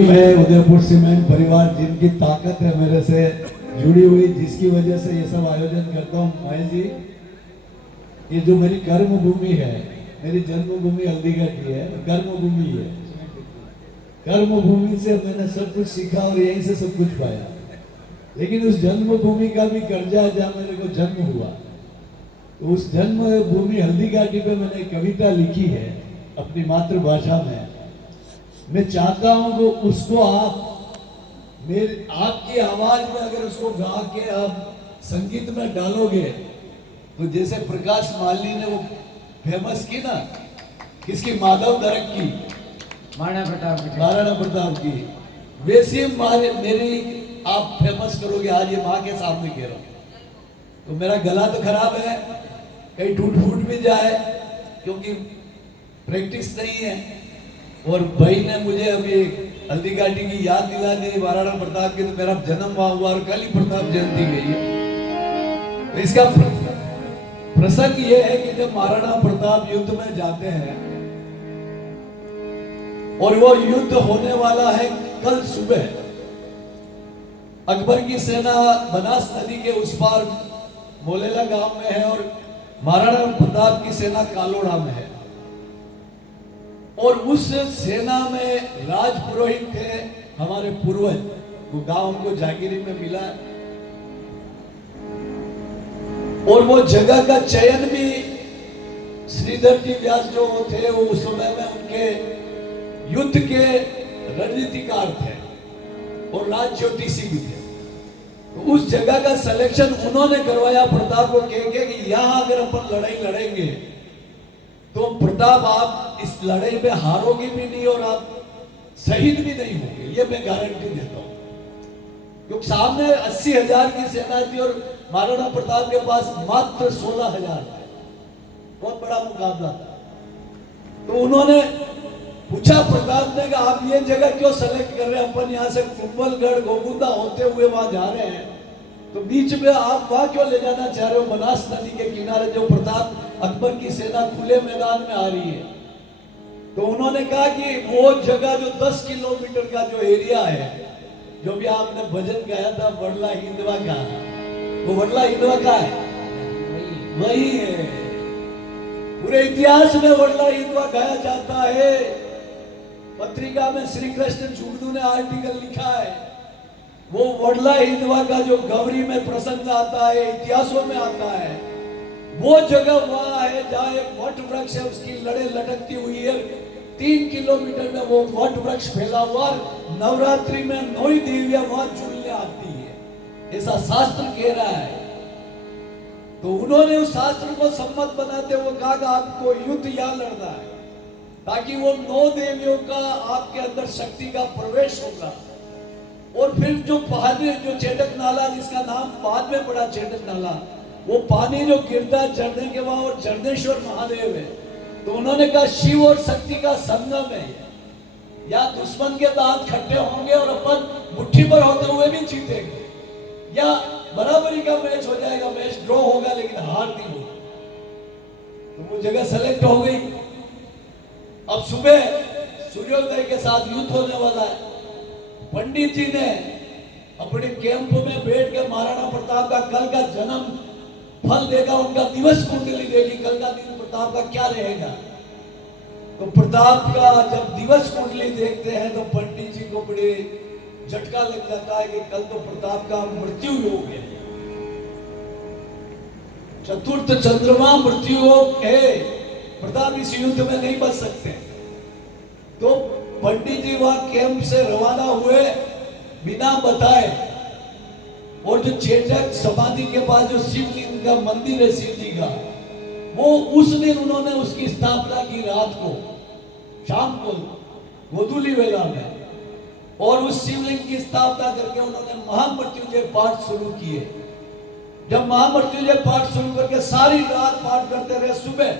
मैं उदयपुर सीमेंट परिवार जिनकी ताकत है मेरे से जुड़ी हुई, जिसकी वजह से ये सब आयोजन करता हूँ। महेश जी, ये जो मेरी कर्म भूमि है, मेरी जन्मभूमि हल्दीघाट की है, कर्म भूमि है। कर्म भूमि से मैंने सब कुछ सीखा और यहीं से सब कुछ पाया। लेकिन उस जन्मभूमि का भी कर्जा है जहाँ मेरे को जन्म हुआ। तो उस जन्मभूमि हल्दीघाटी पे मैंने एक कविता लिखी है अपनी मातृभाषा में। मैं चाहता हूं कि उसको आप मेरे आपकी आवाज में अगर उसको गा के आप संगीत में डालोगे तो जैसे प्रकाश माली ने वो फेमस की ना, किसकी, माधव दरक की, महाराणा प्रताप की, वैसे मेरी आप फेमस करोगे। आज ये माँ के सामने कह रहा हूं। तो मेरा गला तो खराब है, कहीं टूट फूट भी जाए क्योंकि प्रैक्टिस नहीं है। और भाई ने मुझे अभी हल्दीघाटी की याद दिला दी महाराणा प्रताप की, तो मेरा जन्म वहां हुआ और कल ही प्रताप जयंती गई है। तो इसका प्रसंग ये है कि जब महाराणा प्रताप युद्ध में जाते हैं और वो युद्ध होने वाला है कल सुबह, अकबर की सेना बनास नदी के उस पार मोलेला गांव में है और महाराणा प्रताप की सेना कालोड़ा में है। और उस सेना में राजपुरोहित थे हमारे पूर्वज, वो गांव हमको जागीरी में मिला। और वो जगह का चयन भी श्रीधर जी व्यास जो थे वो उस समय में उनके युद्ध के रणनीतिकार थे और राज ज्योतिषी भी थे। तो उस जगह का सिलेक्शन उन्होंने करवाया प्रताप को कह के कि यहां अगर अपन लड़ाई लड़ेंगे तो प्रताप आप इस लड़ाई में हारोगे भी नहीं और आप शहीद भी नहीं होंगे, ये मैं गारंटी देता हूं। क्योंकि सामने 80,000 की सेना थी और महाराणा प्रताप के पास मात्र 16,000 थे। बहुत बड़ा मुकाबला था। तो उन्होंने पूछा प्रताप ने कि आप ये जगह क्यों सेलेक्ट कर रहे हैं, अपन यहाँ से कुंभलगढ़ गोगुंदा होते हुए वहां जा रहे हैं, तो बीच में आप वहां क्यों ले जाना चाह रहे हो, बनास नदी के किनारे जो प्रताप अकबर की सेना खुले मैदान में आ रही है। तो उन्होंने कहा कि वो जगह जो 10 किलोमीटर का जो एरिया है, जो भी आपने भजन गाया था वडला हिंदवा का, वो वडला हिंदवा का है, वही है। पूरे इतिहास में वडला हिंदवा गाया जाता है। पत्रिका में श्री कृष्ण जुगनू ने आर्टिकल लिखा है। वो वडला हिंदवा का जो गौरी में प्रसंग आता है, इतिहासों में आता है, वो जगह वहां है जहां एक वट वृक्ष है, उसकी लड़े लटकती हुई है। 3 किलोमीटर में वो वट वृक्ष फैला हुआ। नवरात्रि में 9 देवियां वहां झूलने आती है, ऐसा शास्त्र कह रहा है। तो उन्होंने उस शास्त्र को सम्मत बनाते हुए कहा कि आपको युद्ध यहां लड़ना है ताकि वो 9 देवियों का आपके अंदर शक्ति का प्रवेश होगा। और फिर जो पानी, जो चेटक नाला, जिसका नाम बाद में पड़ा चेटक नाला, वो पानी जो गिरता है झरने के वहां, और झरनेश्वर महादेव है। तो उन्होंने कहा शिव और शक्ति का संगम है, या दुश्मन के दांत खट्टे होंगे और अपन मुट्ठी पर होते हुए भी जीतेंगे, या बराबरी का मैच हो जाएगा, मैच ड्रॉ होगा लेकिन हार नहीं होगी। तो वो जगह सेलेक्ट हो गई। अब सुबह सूर्योदय के साथ युद्ध होने वाला है। पंडित जी ने अपने कैंप में बैठ के महाराणा प्रताप का कल का जन्म फल देगा, उनका दिवस कुंडली देगी, कल का दिन प्रताप का क्या रहेगा। तो प्रताप का जब दिवस कुंडली देखते हैं तो पंडित जी को बड़े झटका लग जाता है कि कल तो प्रताप का मृत्यु योग है, चतुर्थ चंद्रमा मृत्यु योग है, प्रताप इस युद्ध में नहीं बच सकते। तो पंडित जी वहां कैंप से रवाना हुए बिना बताए, और जो चेटक समाधि के पास जो शिवलिंग का मंदिर है शिव जी का, वो उस दिन उन्होंने उसकी स्थापना की रात को, शाम को, गोधूली वेला में। और उस शिवलिंग की स्थापना करके उन्होंने महामृत्युंजय पाठ शुरू किए। जब महामृत्युंजय पाठ शुरू करके सारी रात पाठ करते रहे, सुबह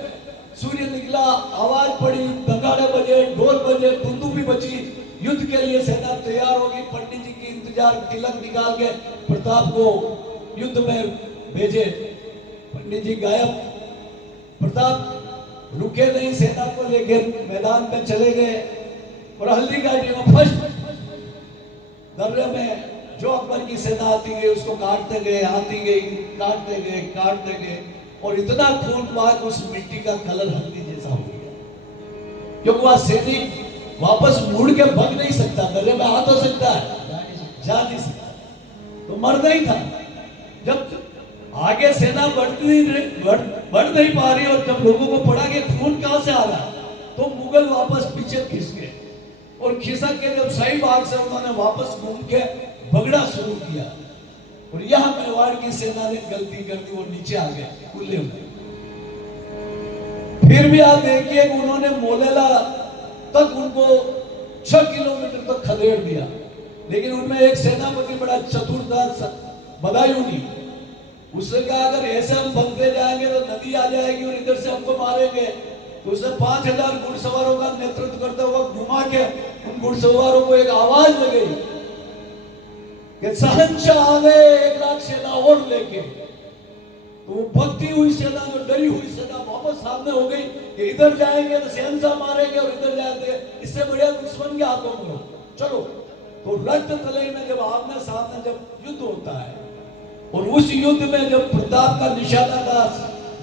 सूर्य निकला, आवाज पड़ी, नगाड़े बजे, ढोल बजे, दुंदुभी बजी, युद्ध के लिए सेना तैयार होगी। पंडित जी की इंतजार, तिलक निकाल के प्रताप को युद्ध में भेजे। पंडित जी गायब, प्रताप रुके नहीं, सेना को लेकर मैदान में चले गए और हल्दीघाटी में फर्स्ट दर्रे में जो अकबर की सेना आती गई उसको काटते गए, आती गई, काटते गए और इतना खून बहा कि उस मिट्टी का कलर हल्दी जैसा हो गया। क्योंकि वह सैनिक वापस मुड़ के भाग नहीं सकता, दर्रे में आ तो सकता है, जा नहीं सकता, तो मरना ही था। जब आगे सेना बढ़ नहीं पा रही और जब लोगों को पड़ा कि खून कहां से आ रहा, तो मुगल वापस पीछे खिस गए और खिसक के जब सही बाग से उन्होंने वापस घूम के भगड़ा शुरू किया और यहां मेवाड़ की सेना ने गलती कर दी, वो नीचे आ गए खुले में। फिर भी आप देखिए कि उन्होंने मोलेला तक उनको 6 किलोमीटर तक खदेड़ दिया, लेकिन उनमें एक सेनापति बड़ा चतुर था, बदायूनी। उसने कहा अगर ऐसे हम भगते जाएंगे तो नदी आ जाएगी और इधर से हमको मारेंगे। तो उसने 5000 घुड़सवारों का नेतृत्व करते हुए घुमा के उन घुड़सवारों को एक आवाज लगाई कि शहंशाह आ गए 1 लाख सेना और लेके। तो वो भगती हुई सेना, जो डरी हुई सेना वापस सामने हो गई कि इधर जाएंगे तो शहंशाह मारेंगे और इधर जाएंगे इससे बढ़िया दुश्मन के हाथों में चलो। तो रक्त तले में जब आमने सामने जब युद्ध होता है और उस युद्ध में जब प्रताप का निशाना था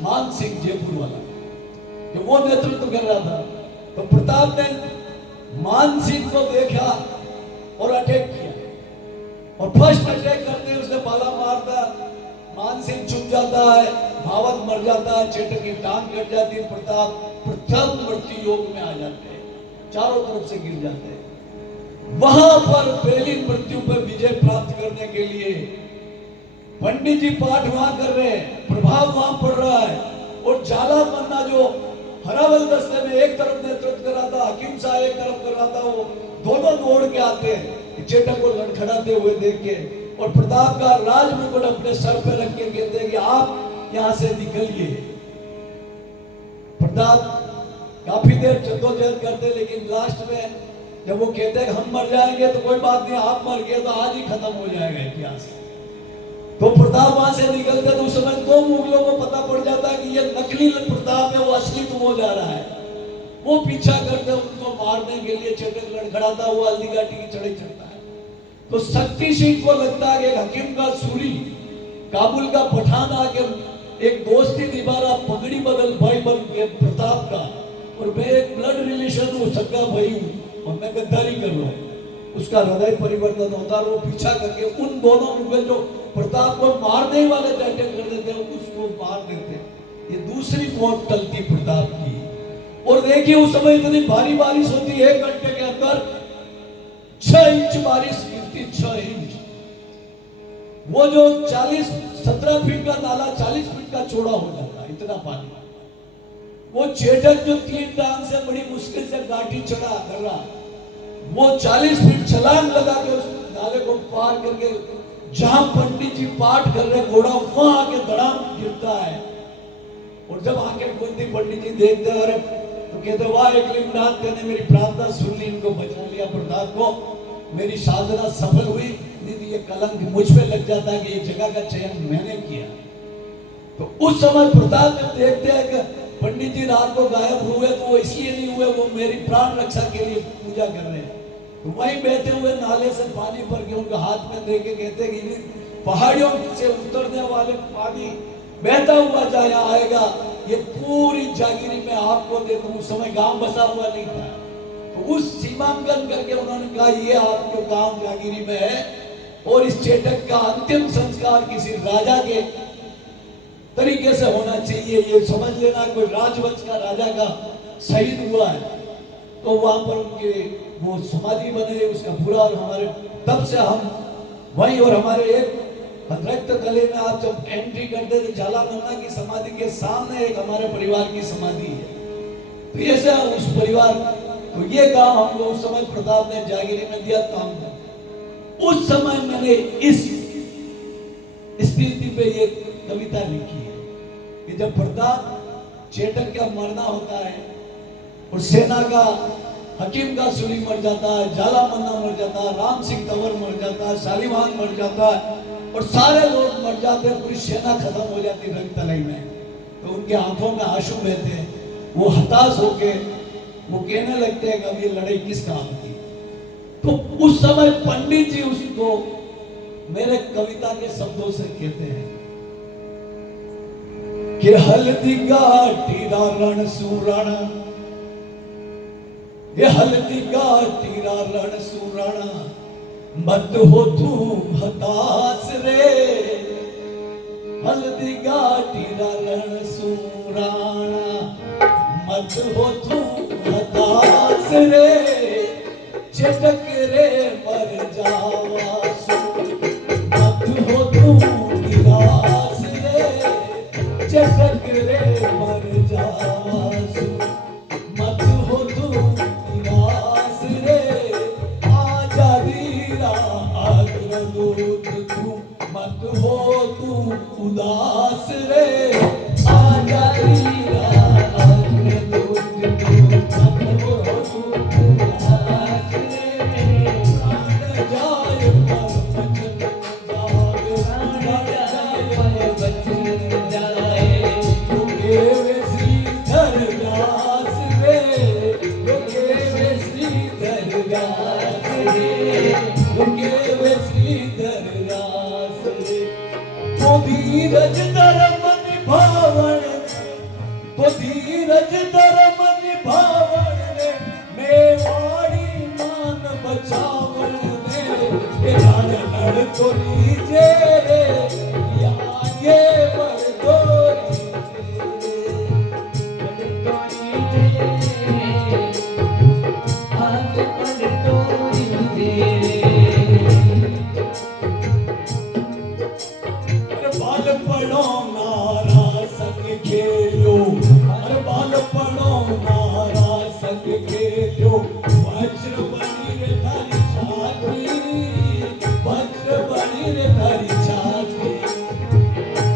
मान सिंह जयपुर वाला, कि वो नेतृत्व कर रहा था, तो प्रताप ने मान सिंह को देखा और अटैक किया और फर्स्ट अटैक करते उसने बाला मारता, मान सिंह छुप जाता है, भावत मर जाता है, चेटक की टांग कट जाती है, प्रताप प्रथम मृत्यु योग में आ जाते हैं, चारों तरफ से गिर जाते हैं। वहां पर पहली मृत्यु पर विजय प्राप्त करने के लिए पंडित जी पाठ वहां कर रहे हैं, प्रभाव वहां पड़ रहा है और जाला मन्ना जो हरावल दस्ते में एक तरफ नेतृत्व कर रहा था, हकीम साहब एक तरफ कर रहा था, वो दोनों दौड़ के आते हैं चेटक को लड़खड़ाते हुए देख के और प्रताप का राज मुकुट अपने सर पे रख के कहते हैं कि आप यहां से निकलिए। प्रताप काफी देर जद्दोजहद करते, लेकिन लास्ट में जब वो कहते हैं हम मर जाएंगे तो कोई बात नहीं, आप मर गए तो आज ही खत्म हो जाएगा इतिहास। तो प्रताप वहां से निकलते तो उस समय 2 मुगलों को पता पड़ जाता है कि ये नकली प्रताप है, वो असली तो हो जा रहा है। वो पीछा करते उनको मारने के लिए चेटक लड़खड़ाता हुआ हल्दी घाटी की चढ़ाई चढ़ता है। तो शक्ति सिंह को लगता है कि हकीम का सूरी, काबुल का पठान आके एक दोस्ती निभा रहा, पगड़ी बदल भाई बन गए प्रताप का, और मैं एक ब्लड रिलेशन हूँ, सगा भाई हूँ और मैं गद्दारी कर रहा हूँ। उसका हृदय परिवर्तन होता है, वो पीछा करके उन दोनों मुगल जो प्रताप को मारने वाले थे, अटैक कर देते हैं, उसको मार देते। ये दूसरी मौत टलती प्रताप की। और देखिए उस समय इतनी भारी बारिश होती है, 1 घंटे के अंदर 6 इंच बारिश गिरती, 6 इंच। वो जो 17 फीट का नाला 40 फीट का चौड़ा हो जाता, इतना पानी। वो चेटक जो 3 टांग से बड़ी मुश्किल से घाटी चढ़ा कर रहा, वो 40 फीट छलांग लगा के उस नाले को पार करके जहां पंडित जी पाठ कर रहे घोड़ा, वहां आके धड़ाम गिरता है। और जब आके खुलती पंडित जी देखते हैं, अरे तो कहते वाह एकलिंगनाथ, तेने मेरी प्रार्थना सुन ली, इनको बचा लिया प्रताप को, मेरी साधना सफल हुई। नहीं तो ये कलंक मुझ पे लग जाता है कि ये जगह का चयन मैंने किया। तो उस समय प्रताप जब देखते हैं कि पंडित जी रात को गायब हुए, तो वो इसलिए नहीं हुए, वो मेरी प्राण रक्षा के लिए पूजा कर रहे हैं। तो वहीं बैठे हुए नाले से पानी भर के उनके हाथ में दे के कहते कि पहाड़ियों से उतरने वाले पानी बहता हुआ जाया आएगा, ये पूरी जागीरी में आपको दे दूं। उस समय गांव बसा हुआ नहीं था, तो उस सीमांकन करके उन्होंने कहा ये आपके गांव जागीरी में है और इस चेटक का अंतिम संस्कार किसी राजा के तरीके से होना चाहिए। ये समझ लेना कोई राजवंश का राजा का शहीद हुआ है। तो वहां पर उनके वो समाधि बने, उसका पूरा, और हमारे तब से हम वहीं, और हमारे एक रक्त तले में आप जब एंट्री करते थे जाला मन्ना की समाधि के सामने एक हमारे परिवार की समाधि है। तो ऐसे उस परिवार, तो ये काम हमको उस समय प्रताप ने जागीरी में दिया। तो हम उस समय मैंने इस स्थिति पे ये कविता लिखी है कि जब प्रताप चेटक का मरना होता है और सेना का हकीम का सूरी मर जाता है, जाला मन्ना मर जाता है, राम सिंह तंवर मर जाता है, शालीवान मर जाता है और सारे लोग मर जाते हैं, पूरी सेना खत्म हो जाती है रंग तलाई में। तो उनके आंखों में आंसू बहते हैं, वो हताश होके वो कहने लगते हैं कि अब ये लड़ाई किस काम की। तो उस समय पंडित जी उसको मेरे कविता के शब्दों से कहते हैं कि हल्दी गाटीरा रण सुरण, ये हल्दी गाटीरा रण सुरण, मत हो तू हताश रे, हल्दी गाटीरा रण सुरण, मत हो तू हताश रे, चटक रे मर जावा सु, मत हो तू निराश रे, चटक रे मर जावा सु, मत हो तू निराश रे, आजादी रा अग्रदूत तू, मत हो तू उदास रे, आजादी रा अग्रदूत तू, मत हो तू उदास रे, प्राण जाए पर वचन जाए, प्राण जाए पर वचन जाए, तुके वे श्रीधर व्यास रे, तुके वे श्रीधर व्यास रे, तुके वे श्रीधर व्यास रे, तो धीरज धर्म निभावन, तो धीरज धर्म निभावन ने, मेवाड़ी मान बचावन ने, ये रण लड़ तो लीजे रे, आगे बढ़ तो लीजे, आगे बढ़ तो लीजे, बाल पड़ो नारा संग खेलो, अरे बाल पड़ो नारा संग खेलो, वज्र बनी रे थारी छाती, वज्र बनी रे थारी छाती,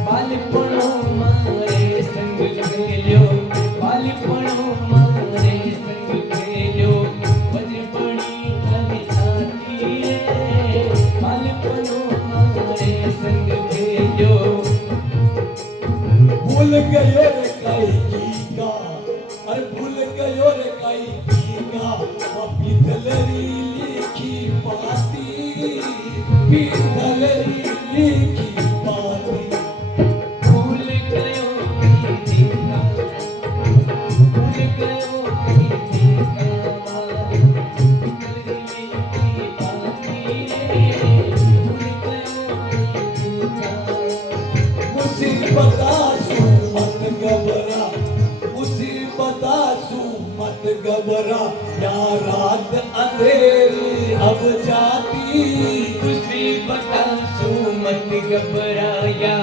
बाल पड़ो मारे संग खेलो, बाल पड़ो मारे संग खेलो, वज्र बनी थारी छाती रे, बाल पड़ो मारे संग खेलो, भूल गयो रे कई का, अरे भूल गयो रे कई का, पीतलरी लिखी पाती, पीतलरी लिखी पाती, भूल गयो प्रीति का, भूल गयो प्रीति का, पितलरी की बाती रे, भूल गयो प्रीति का, मुसीबता सु मत घबरा, मुसीबता सु मत घबरा, या रात अंधेरी अब जाती, दूसरी बता सो मत घबराया,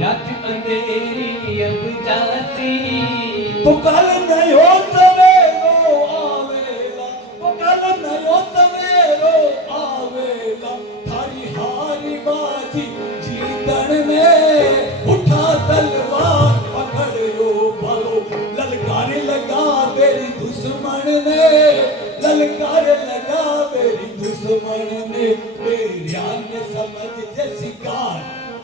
रात अंधेरी अब जाती, तो कल नयो सवेरो आवेला, तो कल नयो सवेरो आवेला, थारी हारी बाजी जीतन में, उठा तलवार पकड़ो भलो, ललकारे लगा मेरी दुश्मन ने, ललकारे लगा मेरी दुश्मन ने, मेरिया ने समझ जे शिकार,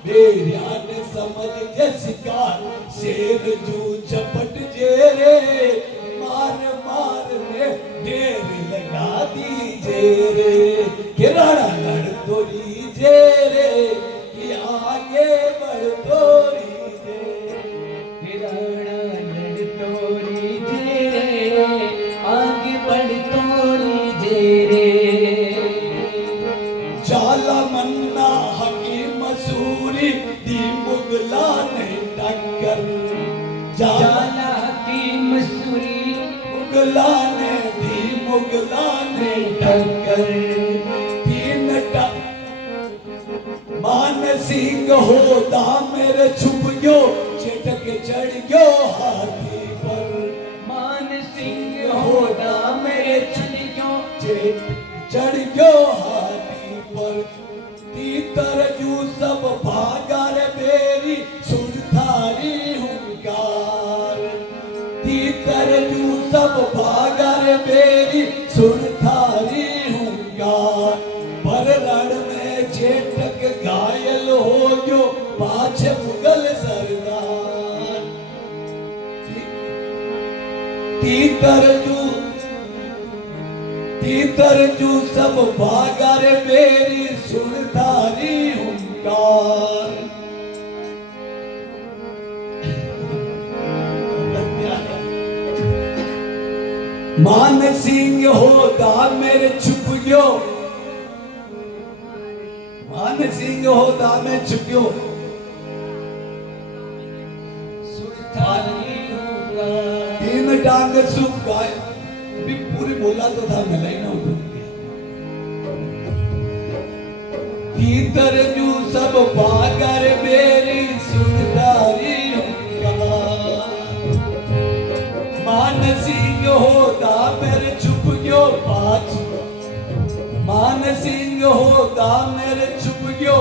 मेरिया ने समझ जे शिकार, शेर जू चपट जे रे, मार मार ने ढेर लगा दीजे रे, किराड़ा लड़ तो लीजे रे, कि आगे बढ़ तो लीजे, किराड़ा लड़ तोरी जे रे, आगे बढ़ तोरी जे रे, जाला मन्ना हकीम सूरी दी मुगला ने टक्कर, जाला की मसूरी, मुगला ने दी मुगला ने टक्कर, तीन मान सिंह होदा मेरे छुप गयो, छिटक चढ़ गयो हाथी पर, मान सिंह होदा मेरे चलियो, चढ़ गयो हाथी पर, तीतर जू सब भागा रे बेरी, सुर थारी हुंकार, तीतर जू सब भागा रे बेरी, सुर थारी हुंकार, पर रण में चेटक घायल हो गयो, पाछे मुगल सरदार, तीतर भीतर जू सब भागारे मेरी सुन थारी हुंकार। मान सिंह होता मेरे छुप गयो, मान सिंह होता मैं छुप गयो, थारी हुंकार। तीन टांग सुख गाय भी पूरी बोला तो था मैं नहीं ना उठ भीतर जू सब भागर मेरी सुनदारी हुंकार। मान सिंह होता मेरे छुप गयो पाछ, मान सिंह होता मेरे छुप गयो